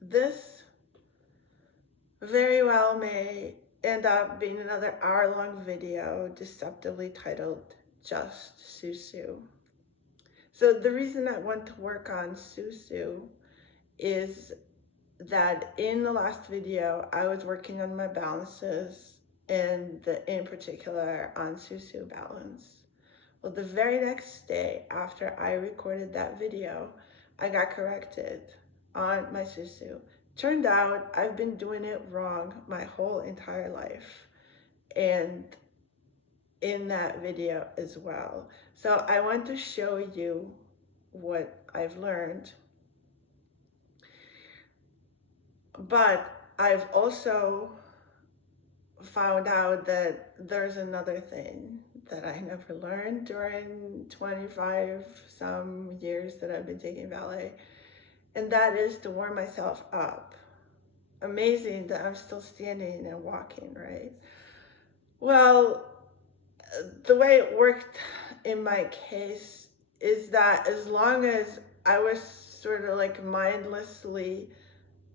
This very well may end up being another hour-long video deceptively titled just suzu. So the reason I want to work on suzu is that in the last video I was working on my balances and in particular on suzu balance. Well, the very next day after I recorded that video, I got corrected on my suzu. Turned out I've been doing it wrong my whole entire life, and in that video as well. So I want to show you what I've learned. But I've also found out that there's another thing that I never learned during 25 some years that I've been taking ballet, and that is to warm myself up. Amazing that I'm still standing and walking, right? Well, the way it worked in my case is that as long as I was sort of like mindlessly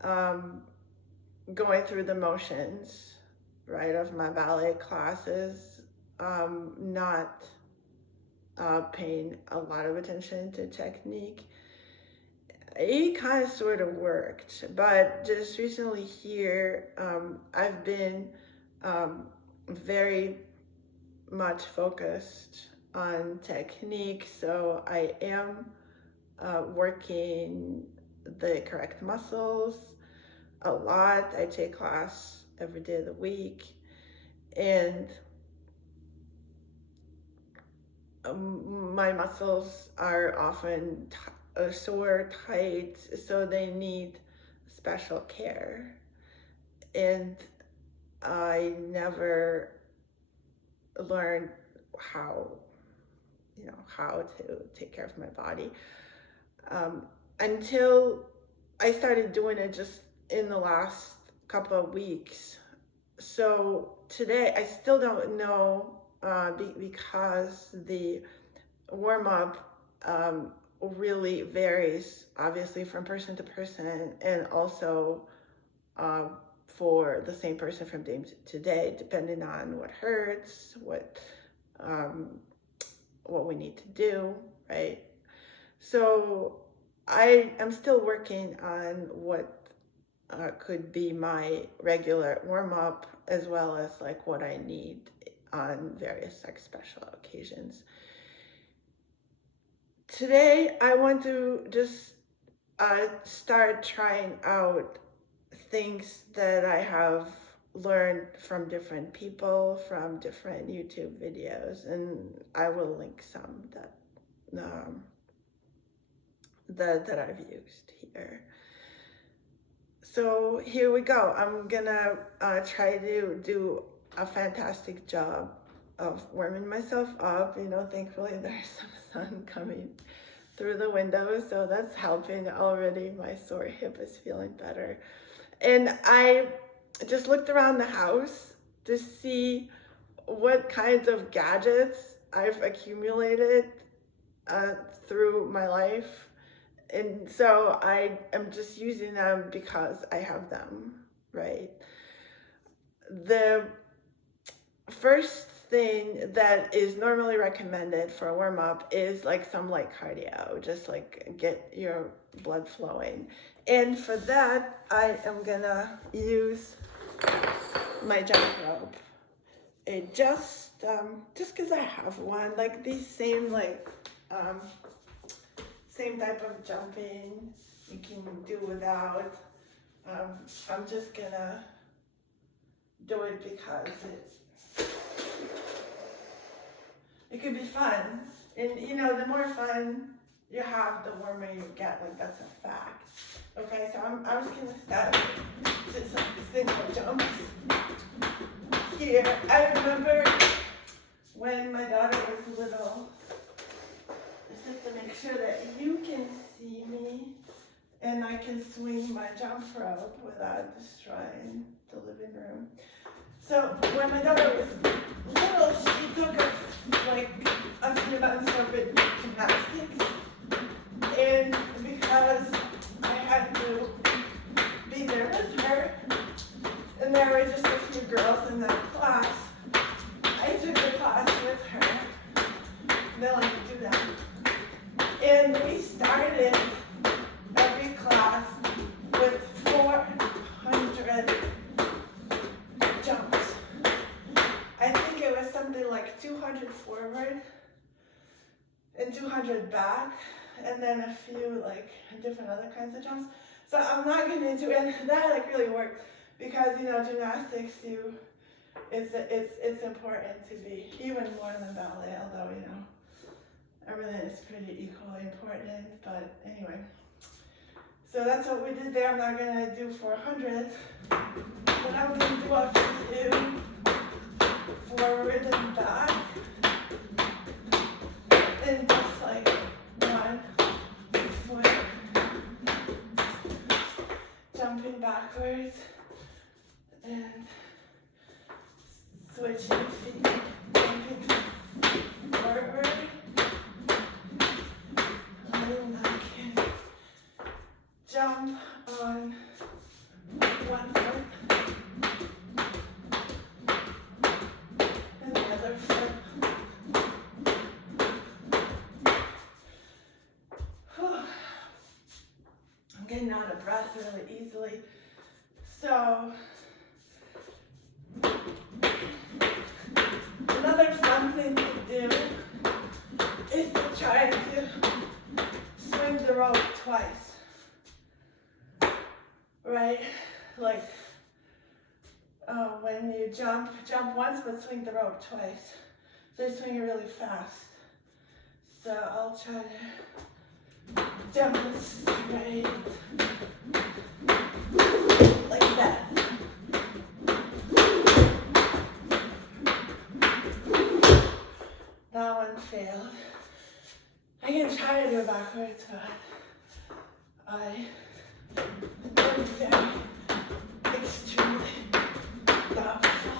going through the motions, right, of my ballet classes, not paying a lot of attention to technique, it kind of sort of worked. But just recently here, I've been very much focused on technique, so I am working the correct muscles a lot. I take class every day of the week, and my muscles are often sore, tight, so they need special care. And I never learned how to take care of my body until I started doing it just in the last couple of weeks. So today I still don't know because the warm-up really varies, obviously, from person to person, and also for the same person from day to day, depending on what hurts, what we need to do, right? So I am still working on what could be my regular warm-up, as well as like what I need on various like special occasions. Today I want to just start trying out things that I have learned from different people, from different YouTube videos, and I will link some that I've used here. So here we go. I'm gonna try to do a fantastic job of warming myself up. Thankfully there's some sun coming through the window, so that's helping already. My sore hip is feeling better. And I just looked around the house to see what kinds of gadgets I've accumulated through my life. And so I am just using them because I have them, right? The first thing that is normally recommended for a warm-up is like some light cardio, just like get your blood flowing. And for that, I am gonna use my jump rope. It just because I have one, like these same same type of jumping you can do without. I'm just gonna do it because it could be fun. And the more fun you have, the warmer you get. Like, that's a fact. Okay, so I'm just gonna start with some single jumps here. I remember when my daughter was little, just to make sure that you can see me and I can swing my jump rope without destroying the living room. So when my daughter was little, she took a few months of gymnastics, and because I had to back, and then a few like different other kinds of jumps. So I'm not gonna do, and that like really works because gymnastics it's important to be even more than ballet, although everything is pretty equally important. But anyway, so that's what we did there. I'm not gonna do 400, but I'm gonna do a few forward and back, and just like one foot jumping backwards and switching feet, jumping forward. And I can jump on one foot and the other foot. Whew. I'm getting out of breath really easily. So another fun thing to do is to try to swing the rope twice. Right? Like when you jump once but swing the rope twice. So you swing it really fast. So I'll try to demonstrate like that. That one failed. I can try to do it backwards, but I am very extremely doubtful.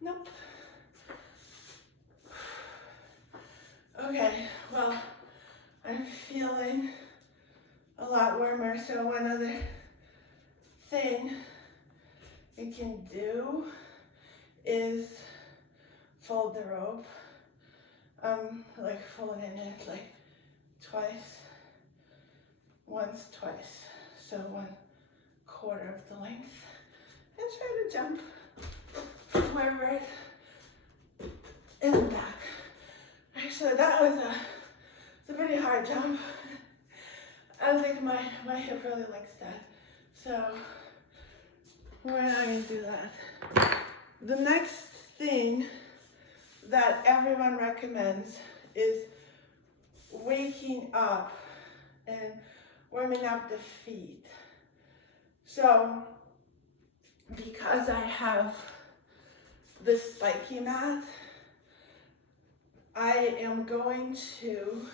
Nope. Okay, well, I'm feeling a lot warmer, so one other thing we can do is fold the rope. Like folding it like twice, once, twice. So 1/4 of the length. And try to jump forward and back. Actually, that was it's a pretty hard jump. I don't think my hip really likes that. So we're not gonna do that. The next thing that everyone recommends is waking up and warming up the feet. So because I have this spiky mat, I am going to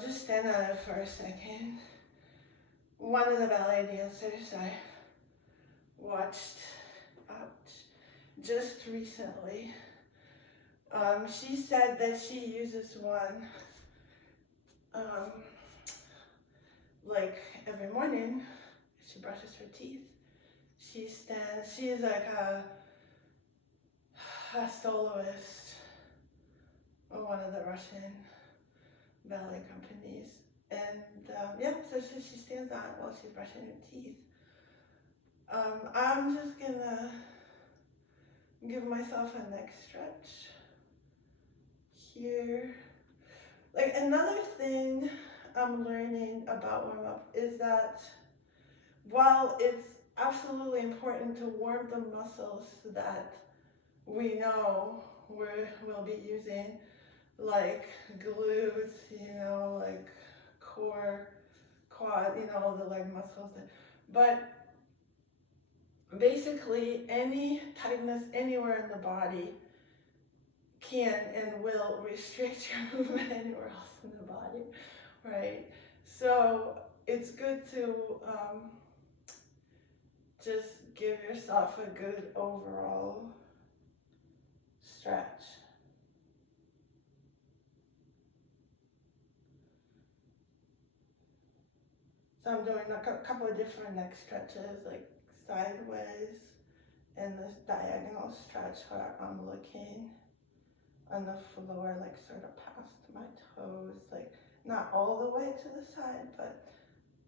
just stand on it for a second. One of the ballet dancers I watched just recently, she said that she uses one like every morning. She brushes her teeth. She stands. She's like a soloist of one of the Russian ballet companies, and so she stands on it while she's brushing her teeth. I'm just gonna give myself a neck stretch here. Like another thing I'm learning about warm up is that while it's absolutely important to warm the muscles that we know we'll be using, like glutes, like core, quad, all the leg muscles, but basically any tightness anywhere in the body can and will restrict your movement anywhere else in the body, right? So it's good to just give yourself a good overall stretch. So I'm doing a couple of different neck stretches, like sideways and this diagonal stretch where I'm looking on the floor, like sort of past my toes, like not all the way to the side, but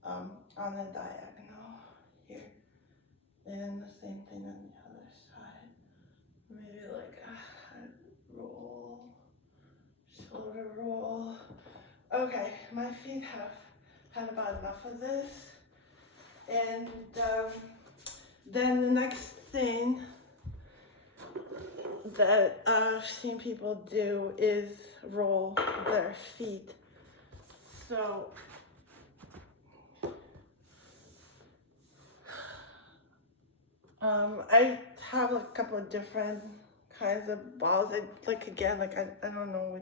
on the diagonal here. And the same thing on the other side. Maybe like a roll, shoulder roll. Okay, my feet have had about enough of this. And then the next thing that I've seen people do is roll their feet. So I have a couple of different kinds of balls. I don't know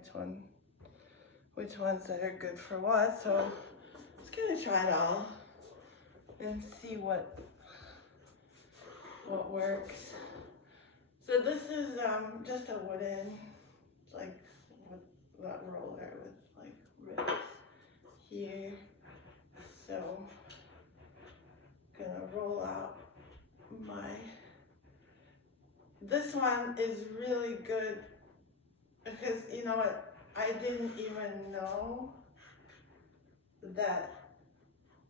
which ones that are good for what. So I'm just gonna try it all and see what works. So this is just a wooden, like, with that roller with like ribs here. So gonna roll out this one is really good because you know what, I didn't even know that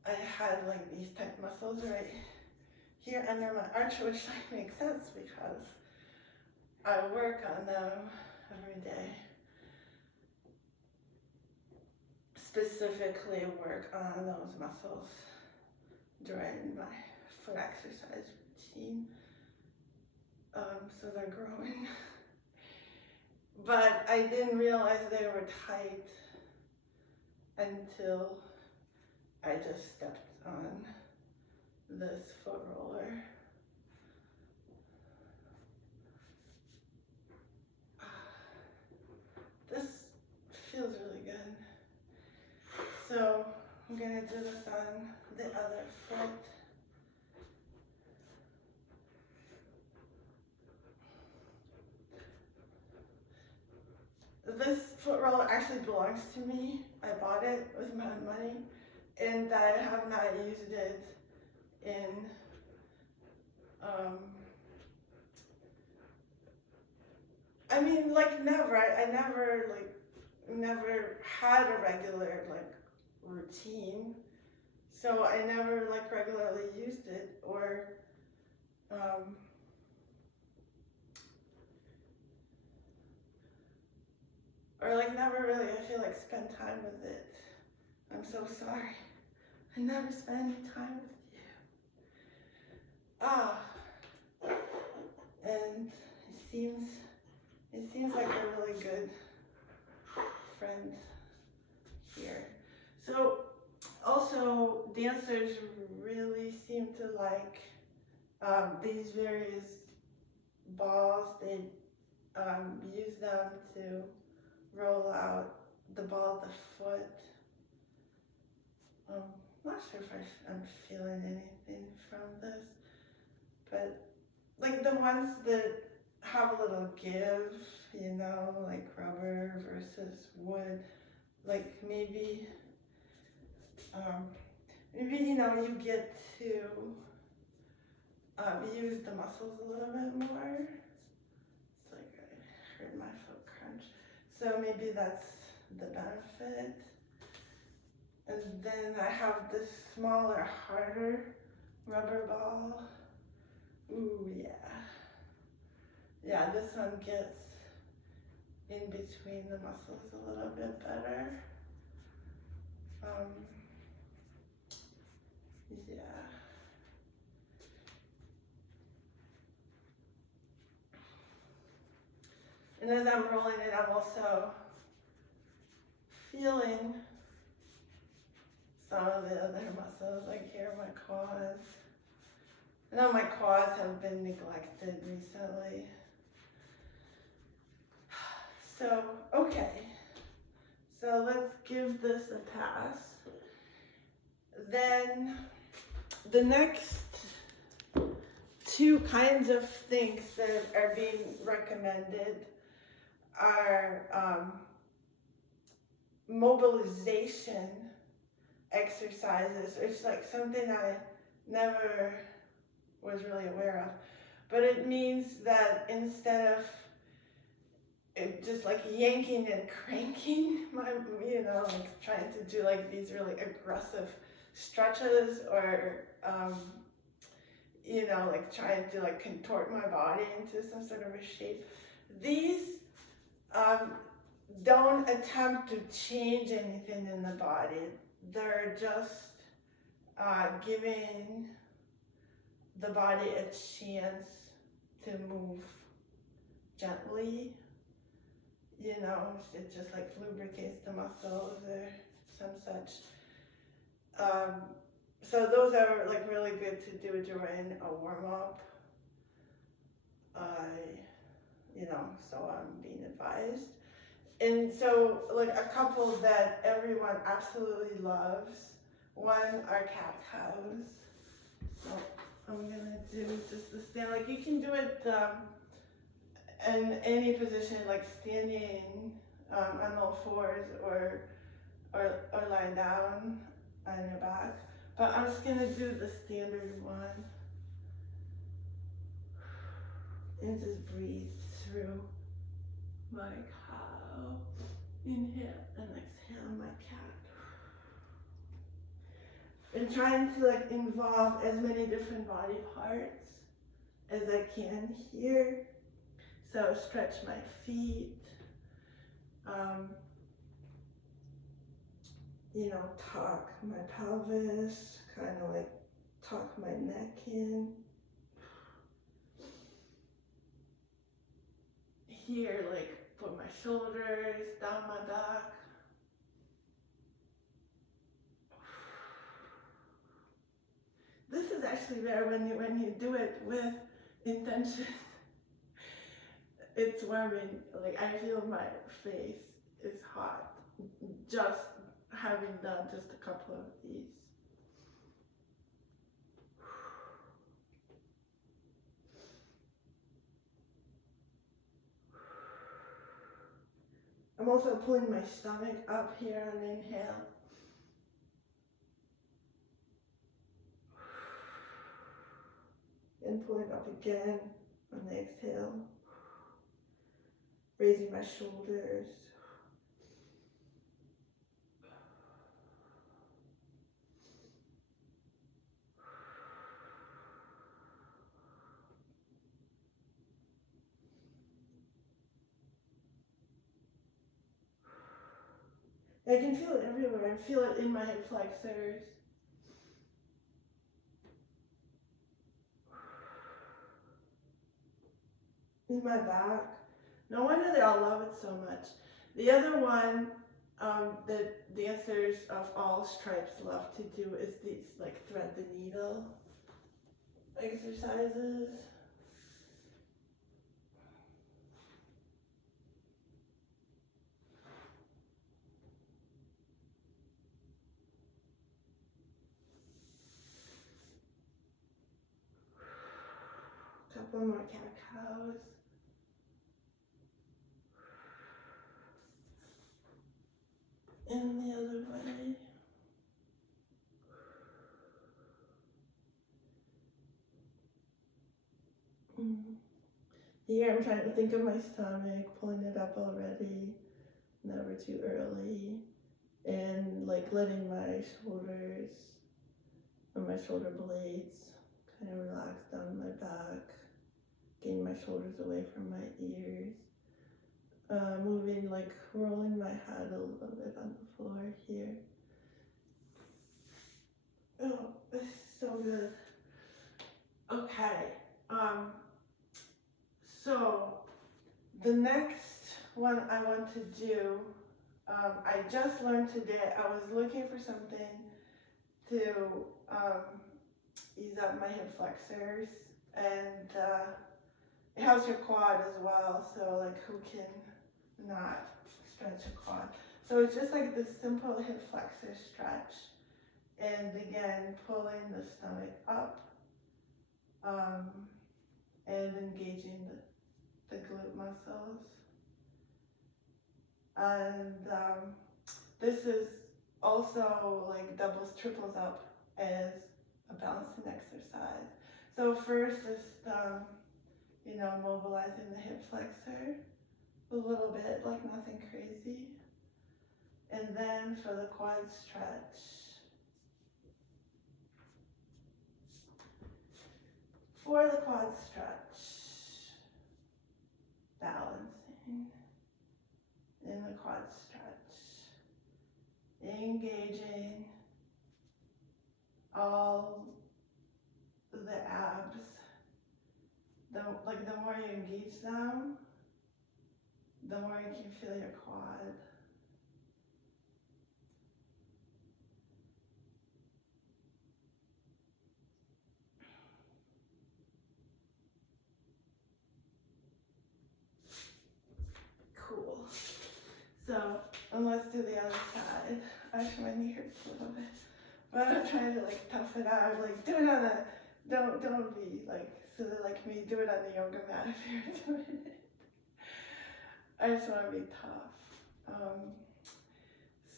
I had like these type muscles right here under my arch, which makes sense because I work on them every day. Specifically work on those muscles during my foot exercise routine. So they're growing. But I didn't realize they were tight until I just stepped on this foot roller. This feels really good. So I'm gonna do this on the other foot. This foot roller actually belongs to me. I bought it with my own money, and I have not used it in I mean, like, never. I never had a regular like routine, so I never like regularly used it or like never really, I feel like, spend time with it. I'm so sorry. I never spent any time with you. And it seems like a really good friend here. So also dancers really seem to like these various balls. They use them to roll out the ball of the foot. Not sure if I'm feeling anything from this, but like the ones that have a little give, you know, like rubber versus wood, like maybe you know, you get to use the muscles a little bit more. It's like I heard my foot crunch. So maybe that's the benefit. And then I have this smaller, harder rubber ball. Ooh, yeah. Yeah, this one gets in between the muscles a little bit better. Yeah. And as I'm rolling it, I'm also feeling some of the other muscles, like here, my quads. I know my quads have been neglected recently. So, okay. So let's give this a pass. Then the next two kinds of things that are being recommended are mobilization exercises. It's like something I never was really aware of, but it means that instead of just like yanking and cranking, you know, like trying to do like these really aggressive stretches or you know, like trying to like contort my body into some sort of a shape, these don't attempt to change anything in the body. They're just giving the body a chance to move gently. You know, it just like lubricates the muscles or some such. So those are like really good to do during a warm-up. You know, so I'm being advised. And so like a couple that everyone absolutely loves, one are cat cows. So I'm gonna do just the stand, like you can do it in any position, like standing on all fours or lying down on your back. But I'm just gonna do the standard one. And just breathe through my cow. Inhale and exhale my cat. And trying to like involve as many different body parts as I can here. So stretch my feet. You know, tuck my pelvis, kind of like tuck my neck in. Here, like put my shoulders down my back. This is actually rare when you do it with intention. It's warming, like I feel my face is hot just having done just a couple of these. I'm also pulling my stomach up here on inhale. And pulling up again on the exhale. Raising my shoulders. I can feel it everywhere. I feel it in my hip flexors. In my back. No wonder they all love it so much. The other one that dancers of all stripes love to do is these like thread the needle exercises. Couple more cat cows. And the other way. Here I'm trying to think of my stomach, pulling it up already, never too early. And like letting my shoulders and my shoulder blades kind of relax down my back, getting my shoulders away from my ears. Moving, like rolling my head a little bit on the floor here. Oh, it's so good. Okay, so the next one I want to do, I just learned today. I was looking for something to ease up my hip flexors, and it helps your quad as well. So like who can not stretch a quad? So it's just like this simple hip flexor stretch, and again pulling the stomach up and engaging the glute muscles. And this is also like doubles, triples up as a balancing exercise. So first just, you know, mobilizing the hip flexor a little bit, like nothing crazy. And then for the quad stretch. For the quad stretch, balancing in the quad stretch, engaging all the abs. The more you engage them, the more you can feel your quad. Cool. So, and let's do the other side. Actually, my knee hurts a little bit. But I'm trying to like tough it out. Like do it on a, don't be like silly like me. Do it on the yoga mat if you're doing it. I just want to be tough.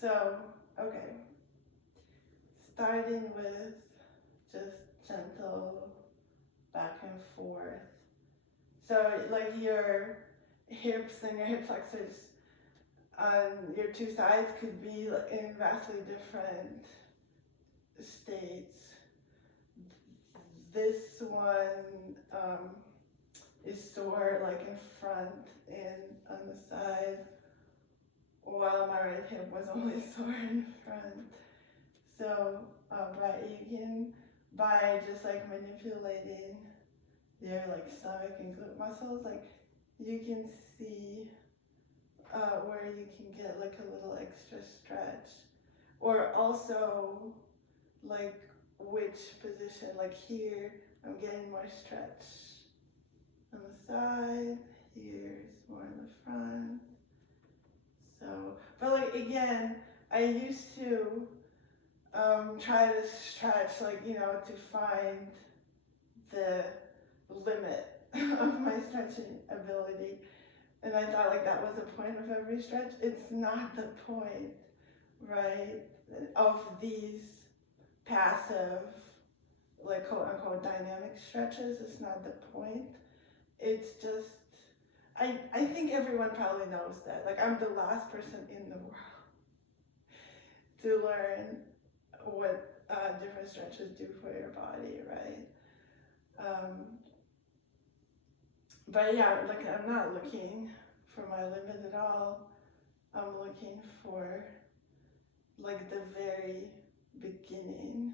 So, okay. Starting with just gentle back and forth. So like your hips and your hip flexors on your two sides could be in vastly different states. This one is sore like in front and on the side, while my right hip was only sore in front. So, but you can, by just like manipulating your like stomach and glute muscles, like you can see where you can get like a little extra stretch, or also like which position, like here I'm getting more stretch on the side, here's more in the front. So, but like again, I used to try to stretch, like, you know, to find the limit of my stretching ability. And I thought like that was the point of every stretch. It's not the point, right, of these passive, like quote unquote dynamic stretches. It's not the point. It's just, I think everyone probably knows that. Like I'm the last person in the world to learn what different stretches do for your body, right? But yeah, like I'm not looking for my limit at all. I'm looking for like the very beginning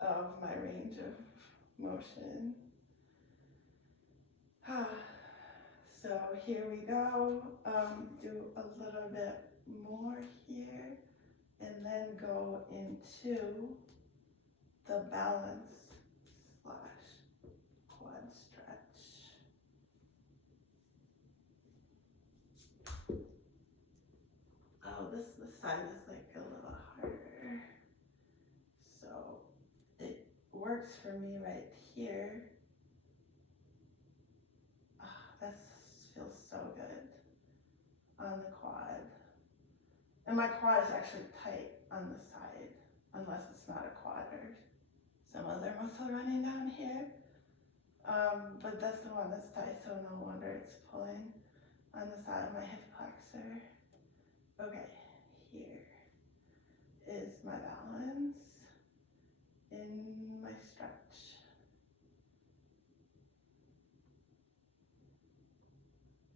of my range of motion. So here we go. Do a little bit more here, and then go into the balance / quad stretch. Oh, this side is like a little harder. So it works for me right here. This feels so good on the quad. And my quad is actually tight on the side, unless it's not a quad or some other muscle running down here. But that's the one that's tight, so no wonder it's pulling on the side of my hip flexor. Okay, here is my balance in my stretch.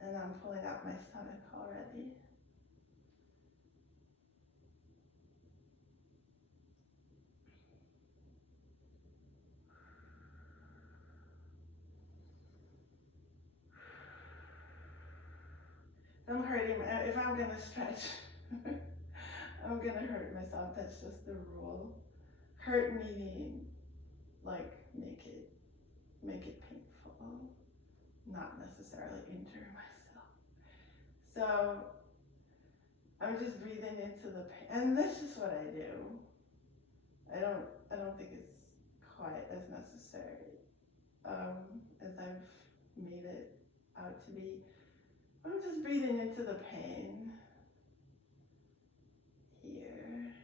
And I'm pulling out my stomach already. I'm hurting, if I'm gonna stretch, I'm gonna hurt myself, that's just the rule. Hurt meaning, like, make it painful, not necessarily injure myself. So, I'm just breathing into the pain, and this is what I do. I don't think it's quite as necessary as I've made it out to be. I'm just breathing into the pain here.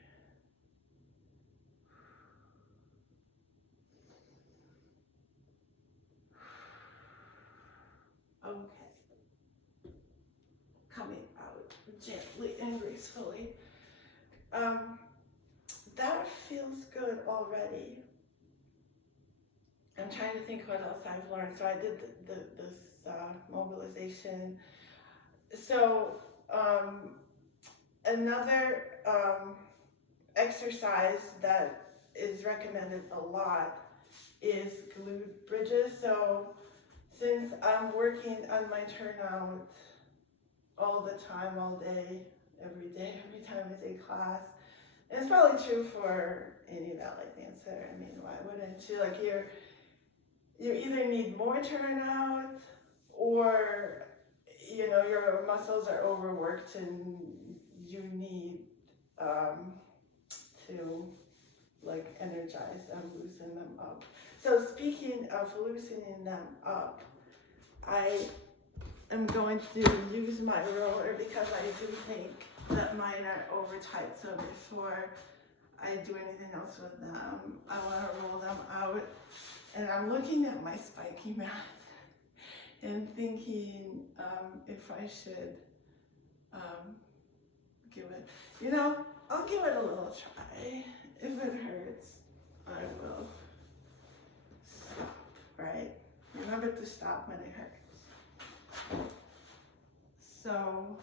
Okay. Coming out gently and gracefully. That feels good already. I'm trying to think what else I've learned. So I did this mobilization. So Another exercise that is recommended a lot is glute bridges. So since I'm working on my turnout all the time, all day, every time I take class, and it's probably true for any ballet dancer. I mean, why wouldn't you? Like you either need more turnout, or your muscles are overworked and you need to like energize them, loosen them up. So speaking of loosening them up, I am going to use my roller because I do think that mine are over tight. So before I do anything else with them, I want to roll them out. And I'm looking at my spiky mat and thinking if I should give it, I'll give it a little try. If it hurts, I will stop, right? Remember to stop when it hurts. So,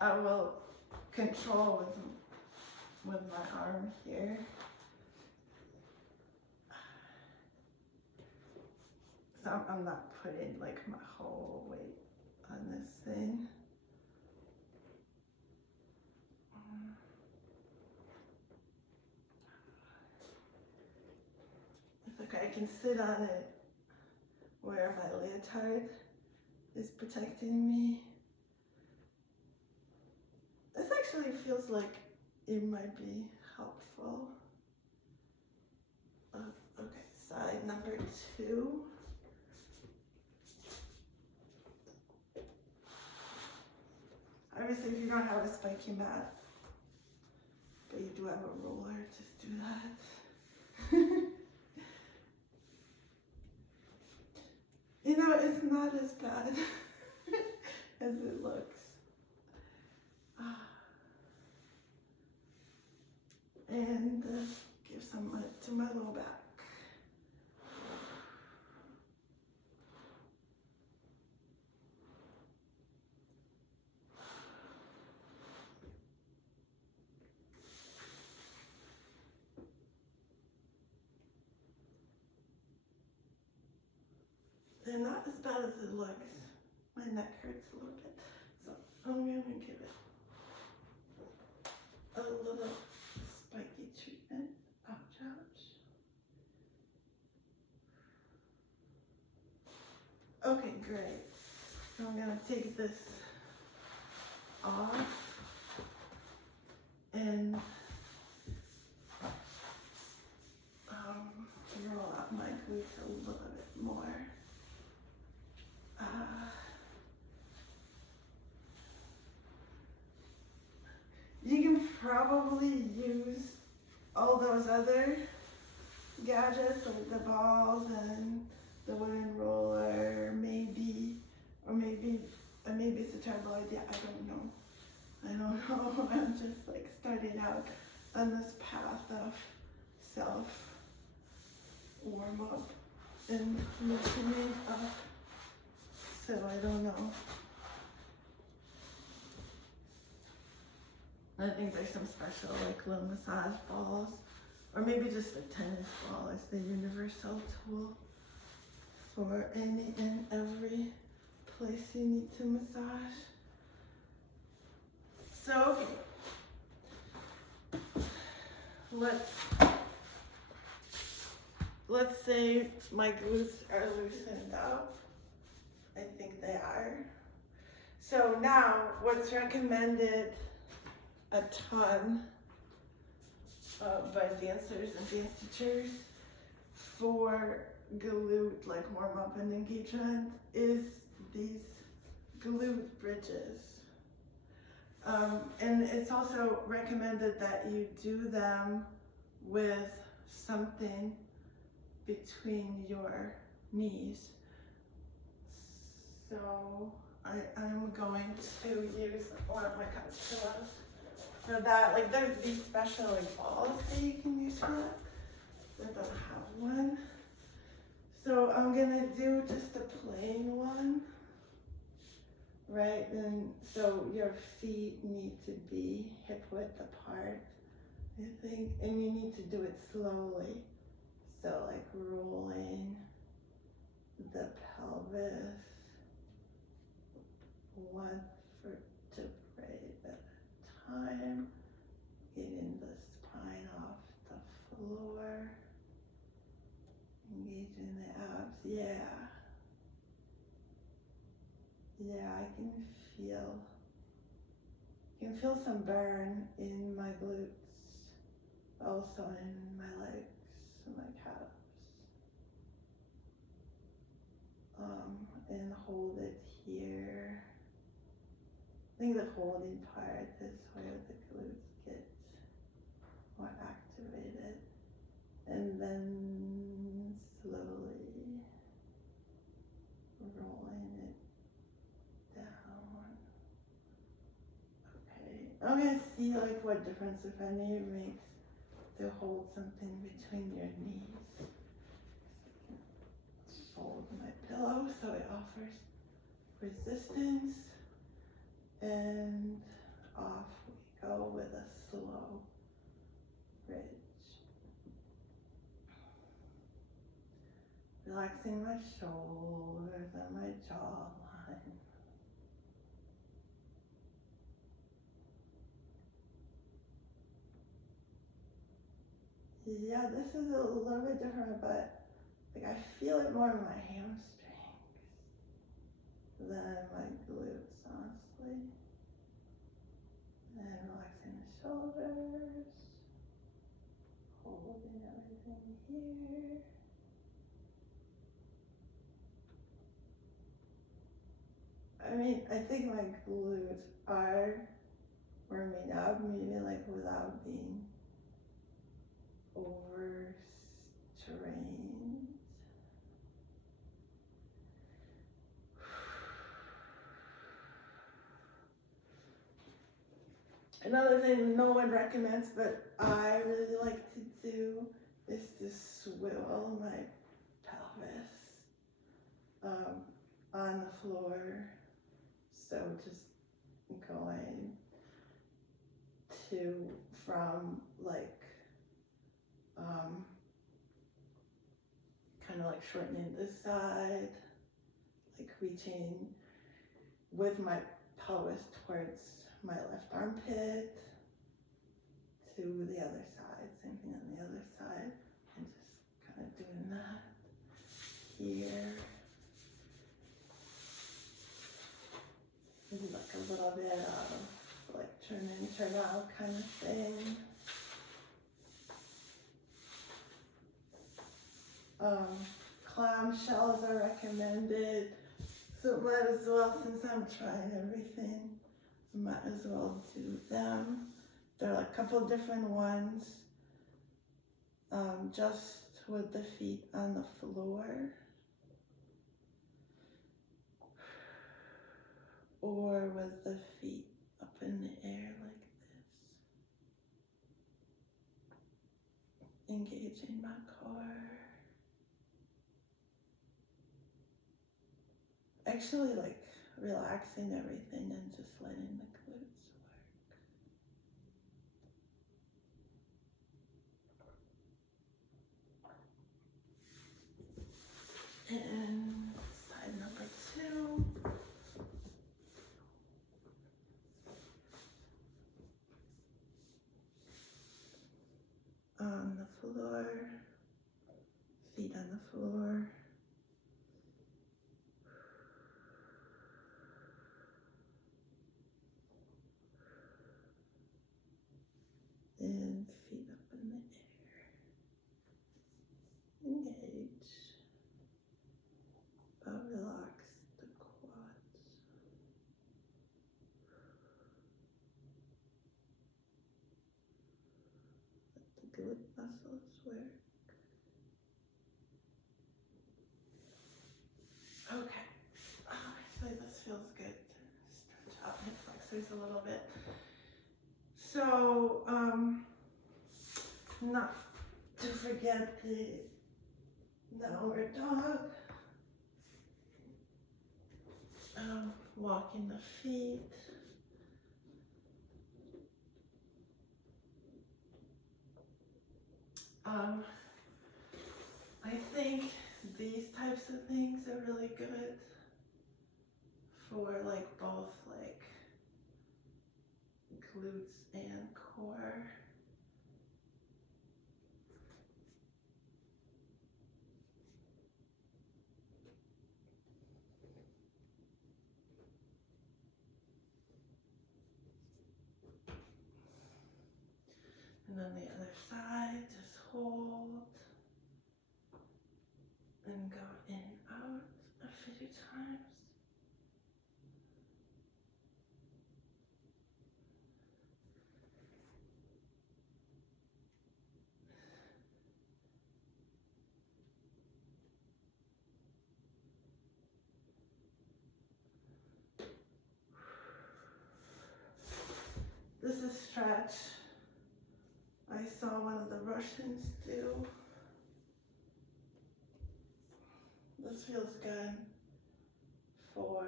I will control with my arm here. So I'm not putting like my whole weight on this thing. It's okay, I can sit on it where my leotard is protecting me. This actually feels like it might be helpful. Okay, side number 2. Obviously, if you don't have a spiky mat, but you do have a roller, just do that. It's not as bad as it looks. And give some to my low back. They're not as bad as it looks. My neck hurts a little bit. So I'm going to give it a little spiky treatment. Ouch, ouch. Okay, great. So I'm going to take this off and roll out my glutes a little bit more. You can probably use all those other gadgets like the balls and the wooden roller, maybe it's a terrible idea. I don't know. I'm just like starting out on this path of self warm up and loosening up. So I don't know. I think there's some special like little massage balls, or maybe just a tennis ball is the universal tool for any and every place you need to massage. So okay, let's say my glutes are loosened up. I think they are. So now what's recommended a ton by dancers and dance teachers for glute, like warm up and engagement, is these glute bridges. And it's also recommended that you do them with something between your knees. So I'm going to use one of my couch pillows for that. Like there's these special like balls that you can use for that. I don't have one. So So I'm gonna do just a plain one, right? And so your feet need to be hip width apart, I think, and you need to do it slowly. So like rolling the pelvis one vertebrae at a time, getting the spine off the floor, engaging the abs. Yeah, I can feel some burn in my glutes, also in my legs, my calves. And hold it here. I think the holding part is where the glutes get more activated. And then slowly rolling it down. Okay, I'm gonna see like what difference, if any, it makes to hold something between your knees. Fold my pillow so it offers resistance, and off we go with a slow bridge. Relaxing my shoulders and my jawline. Yeah, this is a little bit different, but like I feel it more in my hamstrings than my glutes, honestly. And relaxing the shoulders, holding everything here. I mean, I think my glutes are warming up, maybe like without being overstrained. Another thing no one recommends, but I really like to do is to swivel my pelvis on the floor. So just going from like kind of like shortening this side, like reaching with my pelvis towards my left armpit to the other side, same thing on the other side, and just kind of doing that here. Maybe like a little bit of like turn in, turn out kind of thing. Clamshells are recommended, so might as well, since I'm trying everything, might as well do them. There are a couple different ones, just with the feet on the floor, or with the feet up in the air like this, engaging my core. Actually like relaxing everything and just letting the glutes work. And side number 2. On the floor, feet on the floor. And feet up in the air. Engage, but relax the quads. Let the glute muscles work. Okay, actually this feels good to stretch out hip flexors a little bit. So, not to forget the Downward dog. Walking the feet. I think these types of things are really good for like both like glutes and core. And then the other side, just hold and go in, out a few times. This is stretch I saw one of the Russians do. This feels good for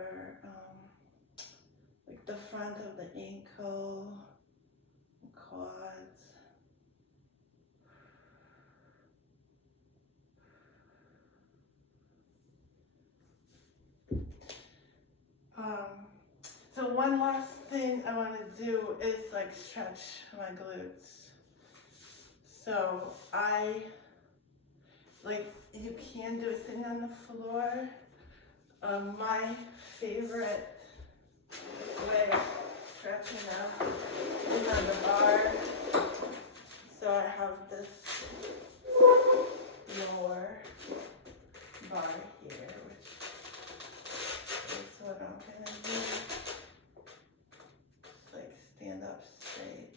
like the front of the ankle, quads. So one last thing I want to do is like stretch my glutes. So you can do it sitting on the floor. My favorite way of stretching out is on the bar. So I have this lower bar here, which is what I'm gonna do. Just like stand up straight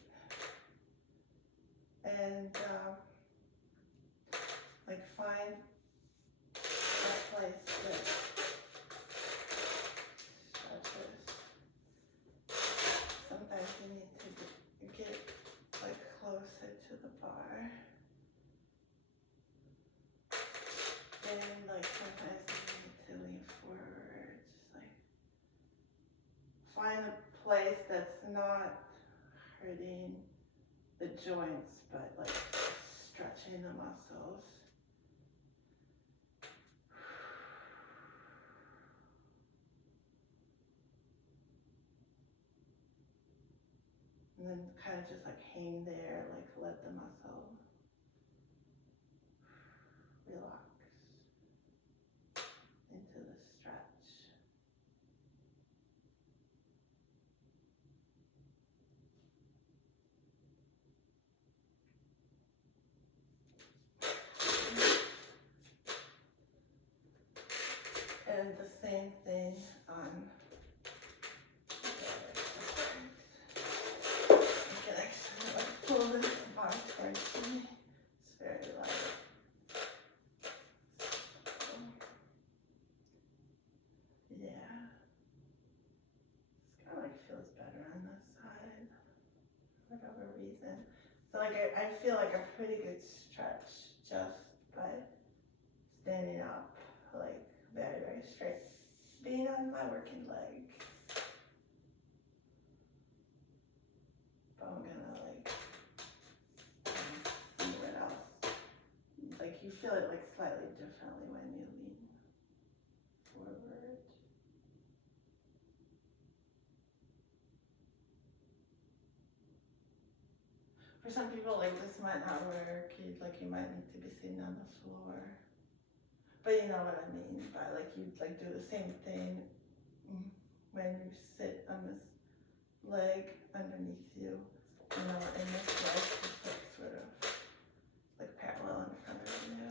and like find a place that stretches. Sometimes you need to get like closer to the bar. And like sometimes you need to lean forward. Just like find a place that's not hurting the joints, but like stretching the muscles. And then kind of just like hang there, like let the muscle relax into the stretch. And the same thing on you can actually like pull this bar towards me. It's very light. So, yeah. It's kind of like feels better on this side for whatever reason. So like I feel like a pretty good stretch just by standing up like very, very straight. Being on my working leg. But I'm gonna like see what else. Like you feel it like slightly differently when you lean forward. For some people, like this might not work. You might need to be sitting on the floor. But you know what I mean by like you like do the same thing when you sit on this leg underneath you, and this leg is like sort of like parallel in front of you.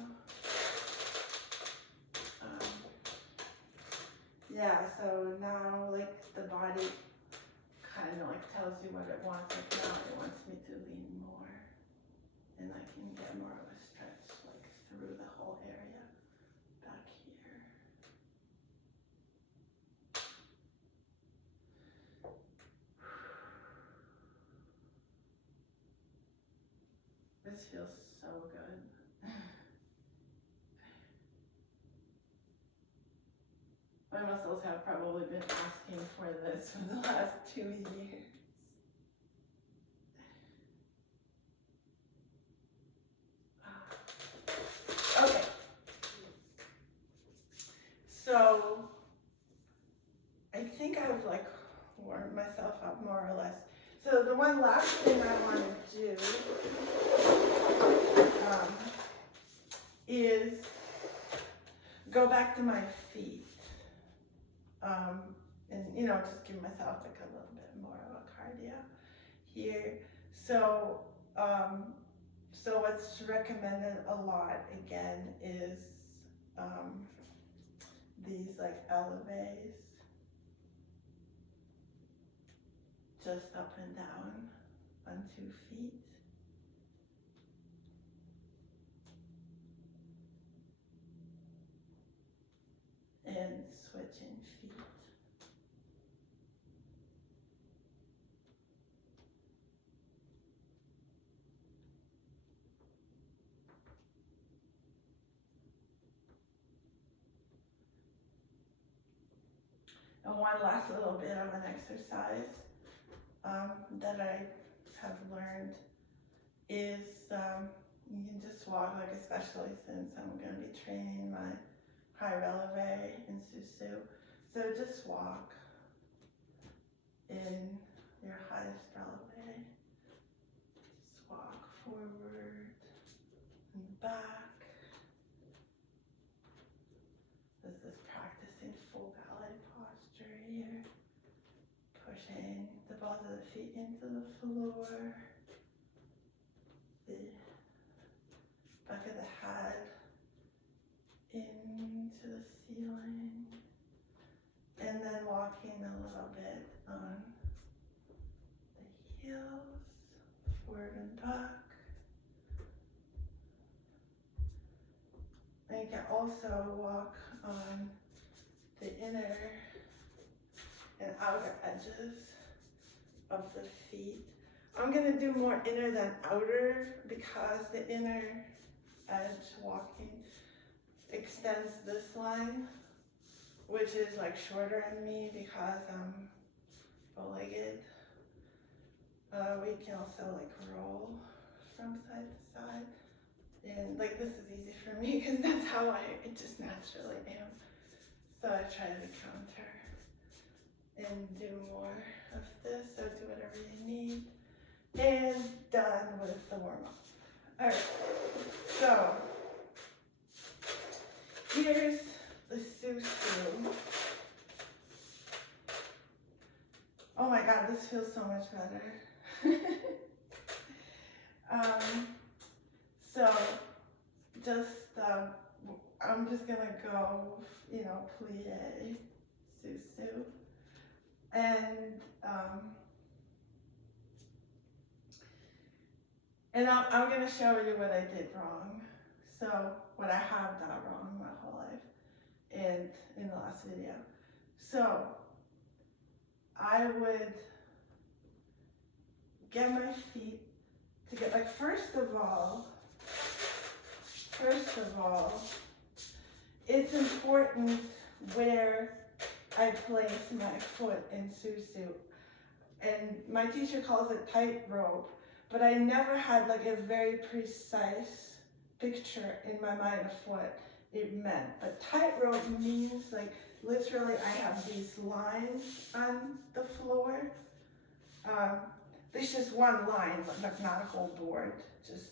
Yeah, so now like the body kind of like tells you what it wants. Like now it wants me to lean more, and I can get more of a stretch like through the whole area back here. This feels so good. My muscles have probably been asking for this for the last 2 years. Okay. So I think I've like warmed myself up more or less. So the one last thing I want to do is go back to my feet. And you know, just give myself like a little bit more of a cardio here. So so what's recommended a lot again is these like releves, just up and down on 2 feet. And switching feet. And one last little bit of an exercise that I have learned is you can just walk, like especially since I'm going to be training my high relevé and sous-sus. So just walk in your highest relevé. Just walk forward and back. This is practicing full ballet posture here. Pushing the balls of the feet into the floor. The back of the head into the ceiling. And then walking a little bit on the heels, forward and back. And you can also walk on the inner and outer edges of the feet. I'm going to do more inner than outer because the inner edge walking extends this line, which is like shorter in me because I'm bow-legged. We can also like roll from side to side. And like this is easy for me because that's how I just naturally am. So I try to counter and do more of this, so do whatever you need. And done with the warm-up. All right, so here's the sous-sus. Oh my God, this feels so much better. So just, I'm just gonna go, you know, plie, sous-sus. And I'm going to show you what I did wrong. So what I have done wrong my whole life and in the last video. So I would get my feet to get, like, first of all, it's important where I place my foot in sous-sus. And my teacher calls it tightrope, but I never had like a very precise picture in my mind of what it meant. But tightrope means like literally I have these lines on the floor. There's just one line, but not a whole board, just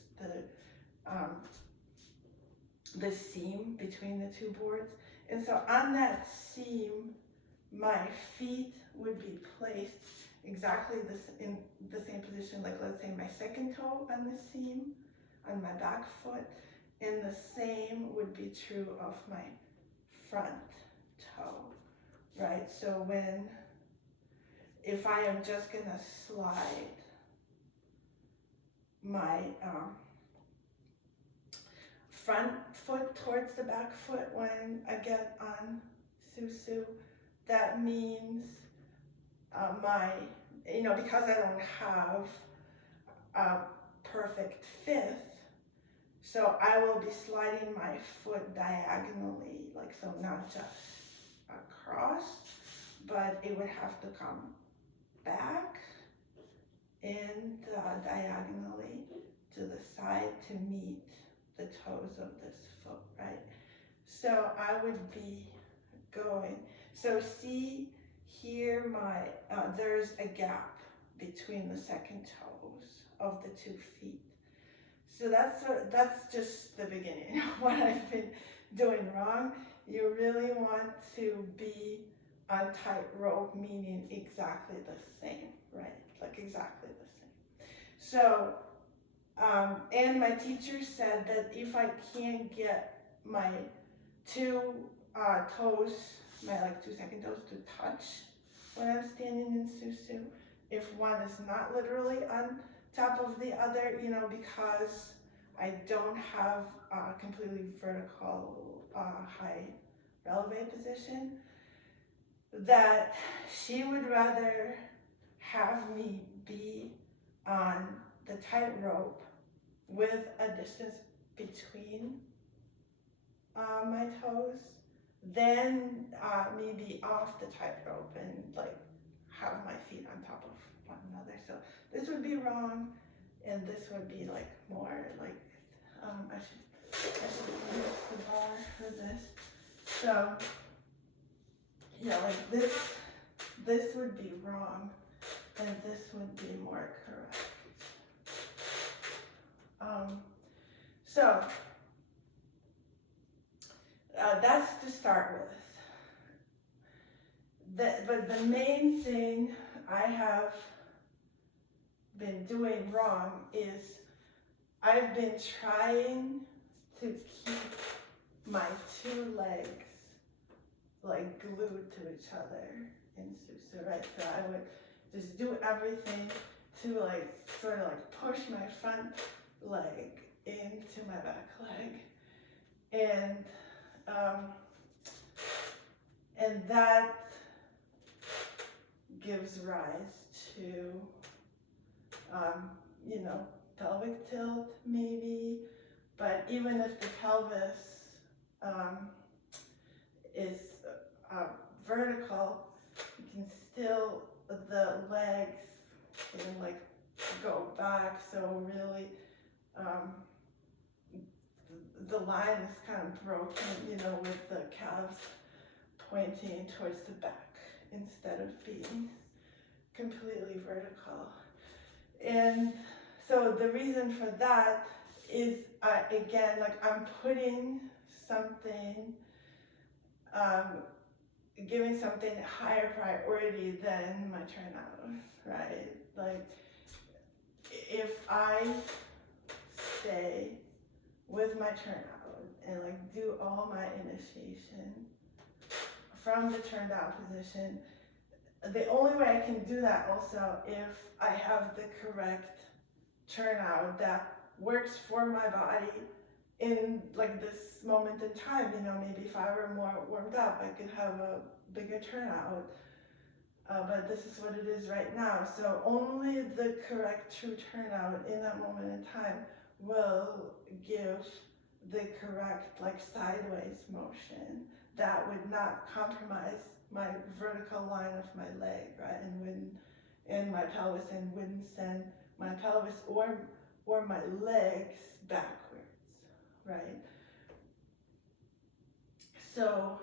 the seam between the two boards. And so on that seam, my feet would be placed exactly in the same position, like let's say my second toe on the seam, on my back foot, and the same would be true of my front toe, right? So if I am just gonna slide my front foot towards the back foot when I get on sous-sus, that means because I don't have a perfect fifth, so I will be sliding my foot diagonally, like so, not just across, but it would have to come back and diagonally to the side to meet the toes of this foot, right? So I would be going, so see here there's a gap between the second toes of the 2 feet. So that's just the beginning of what I've been doing wrong. You really want to be on tightrope, meaning exactly the same, right? Like exactly the same. So, and my teacher said that if I can't get my 2 toes, my 2 second toes to touch when I'm standing in sous-sus, if one is not literally on top of the other, because I don't have a completely vertical high relevé position, that she would rather have me be on the tightrope with a distance between my toes than me be off the tightrope and have my feet on top of one another. So this would be wrong, and this would be more I should use the bar for this. So yeah, this would be wrong, and this would be more correct. So that's to start with. But the main thing I have been doing wrong is I've been trying to keep my 2 legs glued to each other in sous-sus, right? So I would just do everything to sort of push my front leg into my back leg, and that gives rise to pelvic tilt maybe, but even if the pelvis is vertical, you can still, the legs can go back, so really the line is kind of broken, with the calves pointing towards the back instead of being completely vertical. And so the reason for that is, again, I'm putting something, giving something higher priority than my turnout, right? If I stay with my turnout and do all my initiation from the turned out position, the only way I can do that also if I have the correct turnout that works for my body in this moment in time. Maybe if I were more warmed up, I could have a bigger turnout, but this is what it is right now. So only the correct true turnout in that moment in time will give the correct sideways motion that would not compromise my vertical line of my leg, right? And my pelvis, and wouldn't send my pelvis or my legs backwards, right? So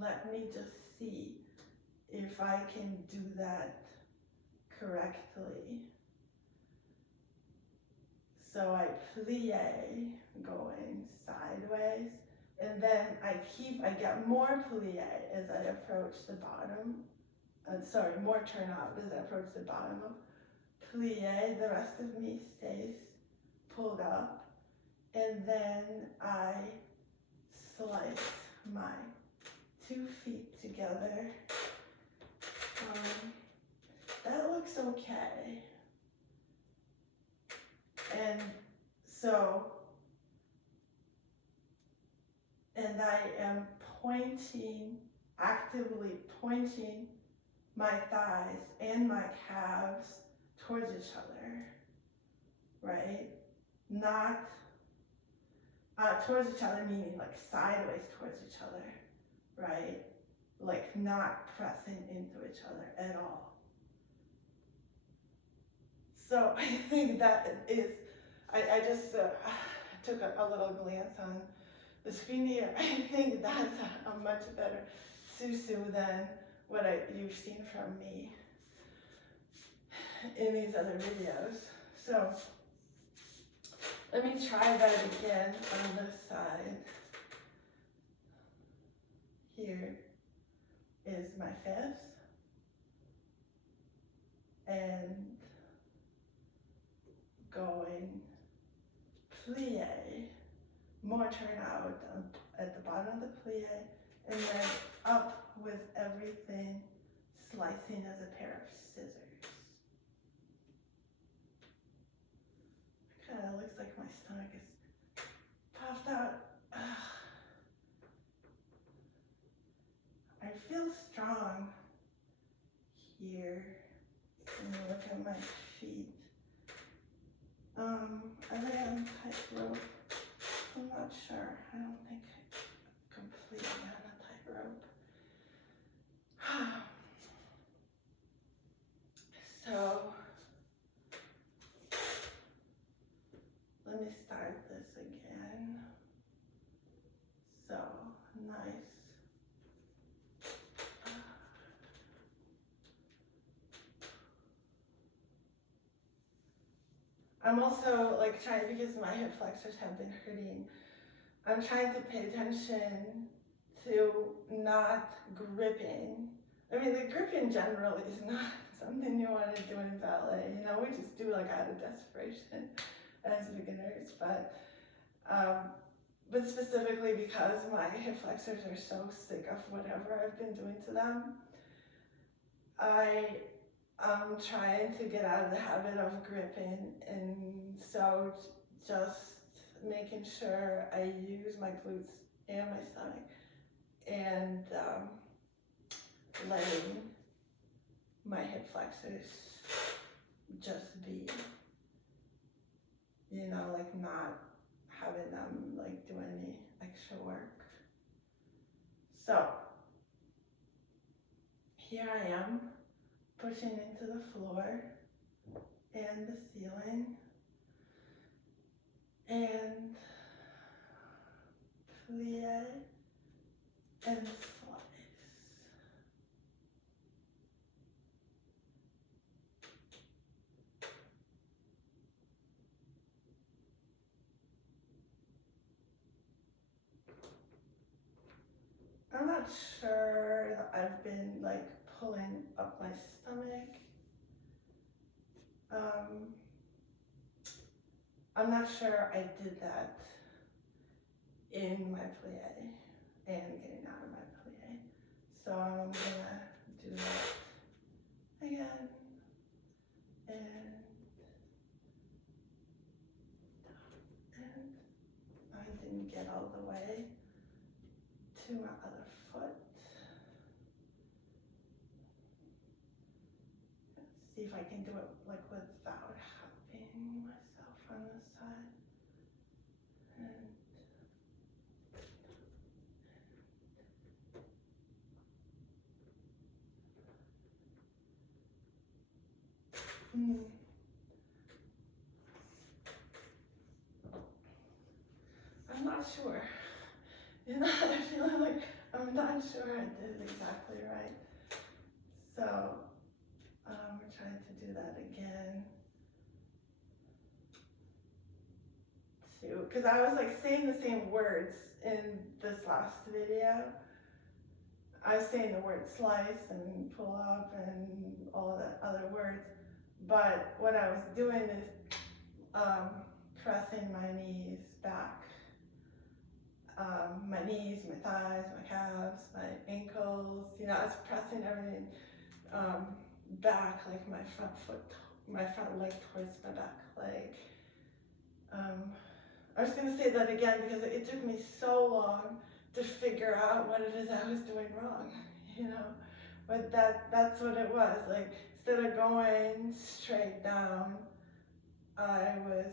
let me just see if I can do that correctly. So I plie going sideways, and then I get more plie as I approach the bottom, more turnout as I approach the bottom of plie. The rest of me stays pulled up, and then I slice my 2 feet together. That looks okay. And so, and I am actively pointing my thighs and my calves towards each other, right? Not towards each other, meaning sideways towards each other, right? like not pressing into each other at all. So I think that is, I just took a little glance on the screen here. I think that's a much better sous-sus than what you've seen from me in these other videos. So let me try that again on this side. Here is my fifth, and going plie, more turnout at the bottom of the plie, and then up with everything slicing as a pair of scissors. It kind of looks like my stomach is puffed out. I feel strong here. And look at my feet. I lay on tightrope. I'm not sure. I don't think completely on a tightrope. So let me start this again. So nice. I'm also like trying, because my hip flexors have been hurting, I'm trying to pay attention to not gripping. I mean, the grip in general is not something you want to do in ballet. You know, we just do like out of desperation as beginners, but specifically because my hip flexors are so sick of whatever I've been doing to them, I'm trying to get out of the habit of gripping, and so just making sure I use my glutes and my stomach, and letting my hip flexors just be, you know, like not having them like do any extra work. So here I am, pushing into the floor and the ceiling, and plie and slice. I'm not sure I've been like pulling up my stomach. I'm not sure I did that in my plie and getting out of my plie. So I'm gonna do that again, and I didn't get all the way to my other foot. Let's see if I can do it like without helping myself on this side. I'm not sure. You know, I feel like I'm not sure I did it exactly right. So we're trying to do that again. Too, because I was like saying the same words in this last video. I was saying the word slice and pull up and all the other words, but what I was doing is pressing my knees back. My knees, my thighs, my calves, my ankles, you know, I was pressing everything back, like my front leg towards my back leg. I was gonna say that again because it took me so long to figure out what it is I was doing wrong, you know, but that's what it was. Like, instead of going straight down, I was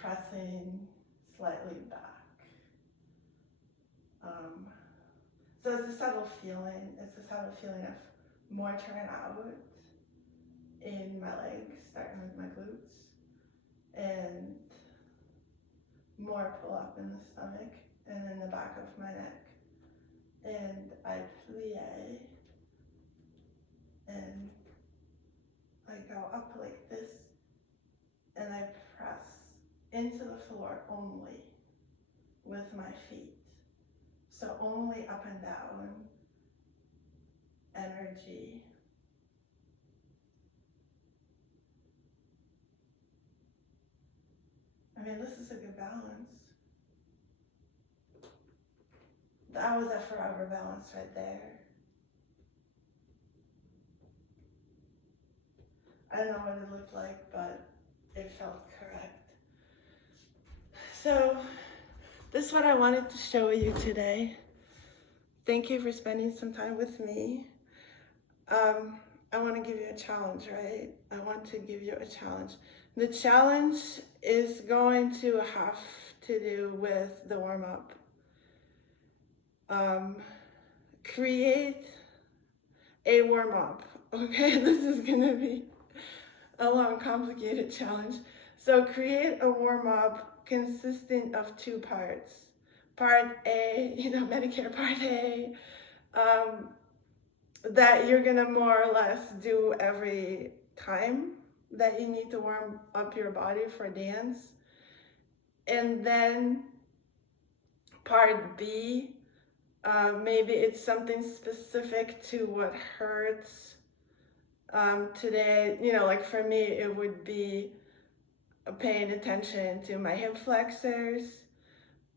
pressing slightly back. So it's a subtle feeling. It's a subtle feeling of more turnout in my legs, starting with my glutes, and more pull up in the stomach and in the back of my neck. And I plie and I go up like this, and I press into the floor only with my feet. So only up and down energy. I mean, this is a good balance. That was a forever balance right there. I don't know what it looked like, but it felt correct. So this is what I wanted to show you today. Thank you for spending some time with me. I want to give you a challenge, right? I want to give you a challenge. The challenge is going to have to do with the warm-up. Create a warm-up, okay? This is gonna be a long, complicated challenge. So create a warm-up consisting of two parts. Part A, Medicare Part A, that you're gonna more or less do every time that you need to warm up your body for dance. And then part B, maybe it's something specific to what hurts today. Like for me, it would be paying attention to my hip flexors.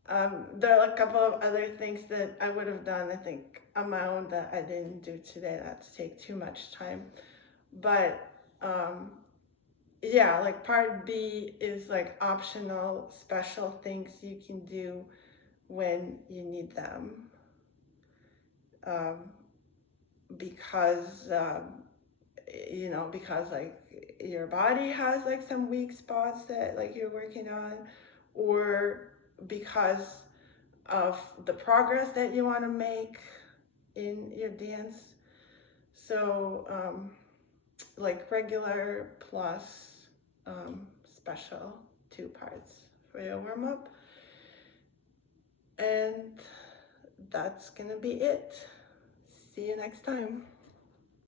There are a couple of other things that I would have done, I think, on my own that I didn't do today. That's take too much time. But yeah, like part B is like optional, special things you can do when you need them. Because like your body has like some weak spots that like you're working on, or because of the progress that you want to make in your dance. So like regular plus special, 2 parts for your warm-up. And that's gonna be it. See you next time.